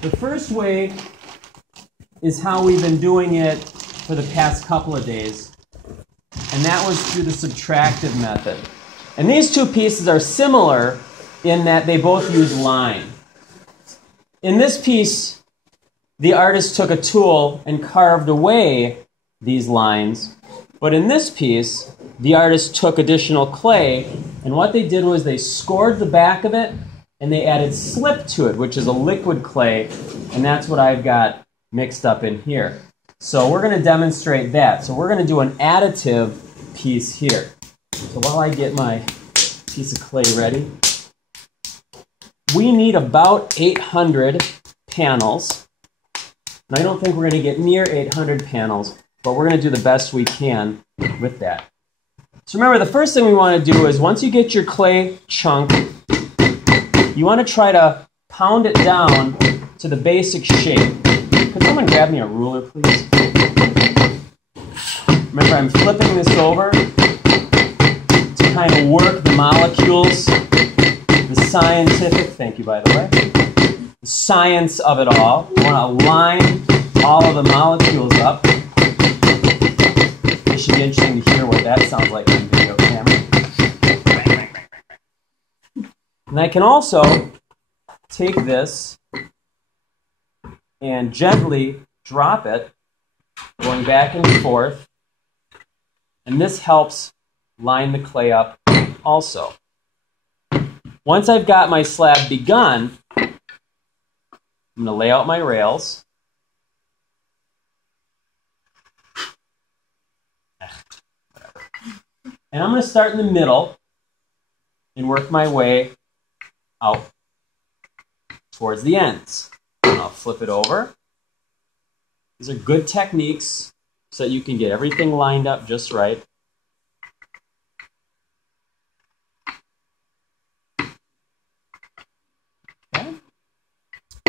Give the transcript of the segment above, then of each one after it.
The first way is how we've been doing it for the past couple of days, and that was through the subtractive method. And these two pieces are similar in that they both use line. In this piece, the artist took a tool and carved away these lines, but in this piece, the artist took additional clay, and what they did was they scored the back of it, and they added slip to it, which is a liquid clay, and that's what I've got mixed up in here. So we're going to demonstrate that. So we're going to do an additive piece here. So while I get my piece of clay ready, we need about 800 panels. And I don't think we're going to get near 800 panels, but we're going to do the best we can with that. So remember, the first thing we want to do is once you get your clay chunk, you want to try to pound it down to the basic shape. Could someone grab me a ruler, please? Remember, I'm flipping this over to kind of work the molecules, the scientific, thank you by the way, the science of it all. You want to line all of the molecules up. It should be interesting to hear what that sounds like on video camera. And I can also take this and gently drop it, going back and forth. And this helps line the clay up also. Once I've got my slab begun, I'm going to lay out my rails. And I'm going to start in the middle and work my way out towards the ends. And I'll flip it over. These are good techniques so that you can get everything lined up just right. Okay.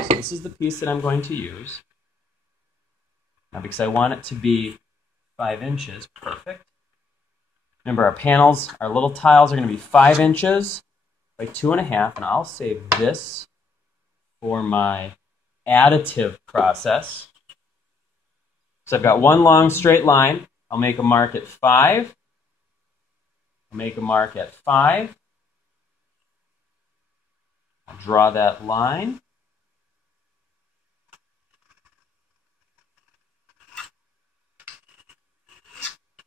So this is the piece that I'm going to use. Now, because I want it to be 5 inches, perfect. Remember, our panels, our little tiles are going to be 5 inches by 2.5, and I'll save this for my additive process. So I've got one long straight line. I'll make a mark at 5. I'll make a mark at 5. I'll draw that line.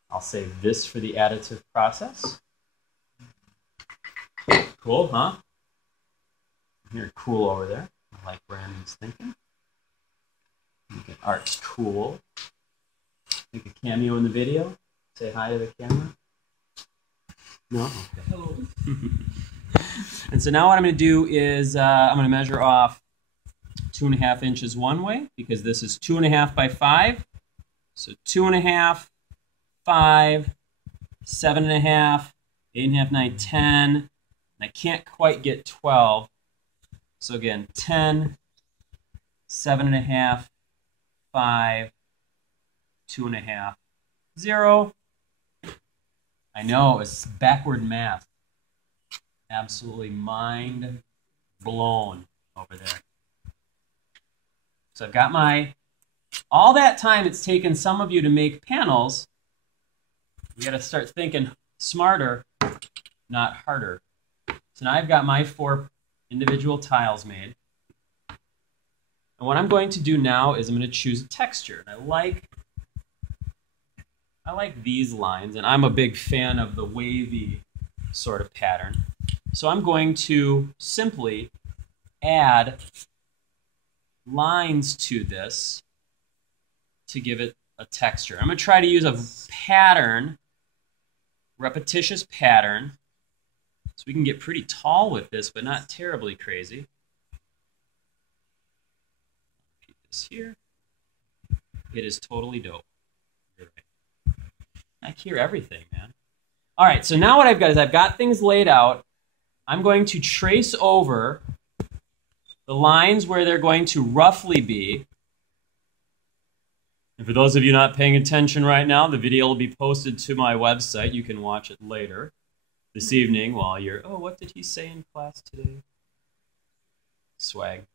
I'll save this for the additive process. Cool, huh? You're cool over there. I like Brandon's thinking. Okay, Art's cool. Make a cameo in the video. Say hi to the camera. No? Okay. Hello. And so now what I'm going to do is I'm going to measure off 2.5 inches one way, because this is 2.5 by 5. So 2.5, 5, 7.5, 8.5, 9, 10. And I can't quite get 12. So again, 10, 7.5, 5, 2.5, 0. I know, it's backward math. Absolutely mind blown over there. So I've got my, all that time it's taken some of you to make panels, we got to start thinking smarter, not harder. So now I've got my 4 individual tiles made. And what I'm going to do now is I'm going to choose a texture. And I like these lines, and I'm a big fan of the wavy sort of pattern. So I'm going to simply add lines to this to give it a texture. I'm going to try to use a pattern, repetitious pattern, so we can get pretty tall with this, but not terribly crazy. Repeat this here. It is totally dope. You're right. I hear everything, man. All right, so now what I've got is I've got things laid out. I'm going to trace over the lines where they're going to roughly be. And for those of you not paying attention right now, the video will be posted to my website. You can watch it later this evening while you're, oh, what did he say in class today? Swag.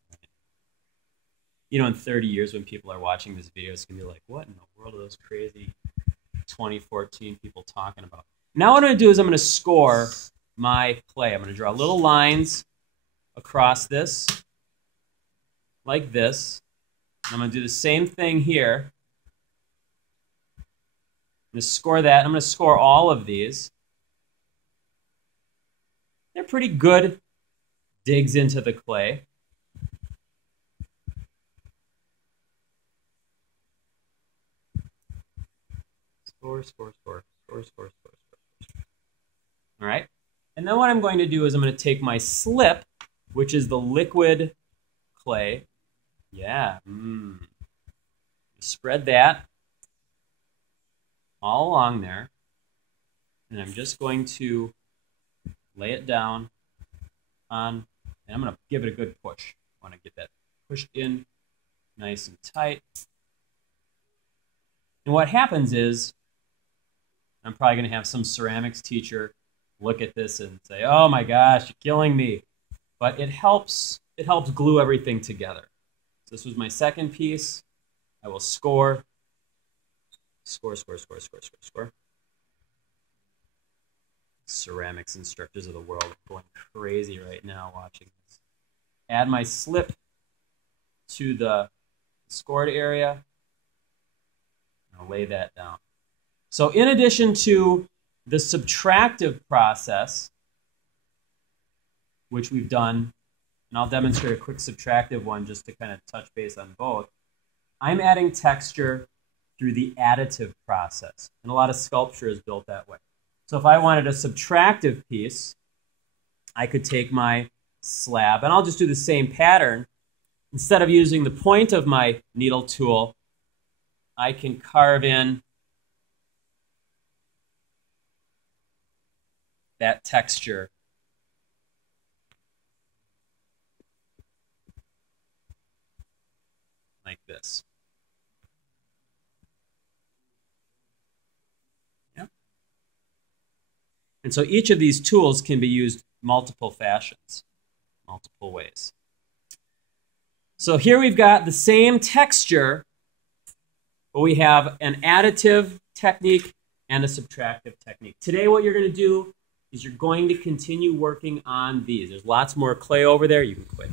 You know, in 30 years when people are watching this video, it's going to be like, what in the world are those crazy 2014 people talking about? Now what I'm going to do is I'm going to score my clay. I'm going to draw little lines across this, like this. And I'm going to do the same thing here. I'm going to score that. I'm going to score all of these. They're pretty good digs into the clay. Score, score, score, score, score, score, score. All right. And then what I'm going to do is I'm going to take my slip, which is the liquid clay. Yeah. Spread that all along there. And I'm just going to lay it down on, and I'm going to give it a good push. I want to get that pushed in nice and tight. And what happens is, I'm probably going to have some ceramics teacher look at this and say, oh my gosh, you're killing me. But it helps glue everything together. So this was my second piece. I will score. Score, score, score, score, score, score. Ceramics instructors of the world are going crazy right now watching this. Add my slip to the scored area. I'll lay that down. So in addition to the subtractive process, which we've done, and I'll demonstrate a quick subtractive one just to kind of touch base on both, I'm adding texture through the additive process. And a lot of sculpture is built that way. So if I wanted a subtractive piece, I could take my slab, and I'll just do the same pattern. Instead of using the point of my needle tool, I can carve in that texture like this. Yeah. And so each of these tools can be used multiple fashions, multiple ways. So here we've got the same texture, but we have an additive technique and a subtractive technique. Today what you're going to do is you're going to continue working on these. There's lots more clay over there. You can quit.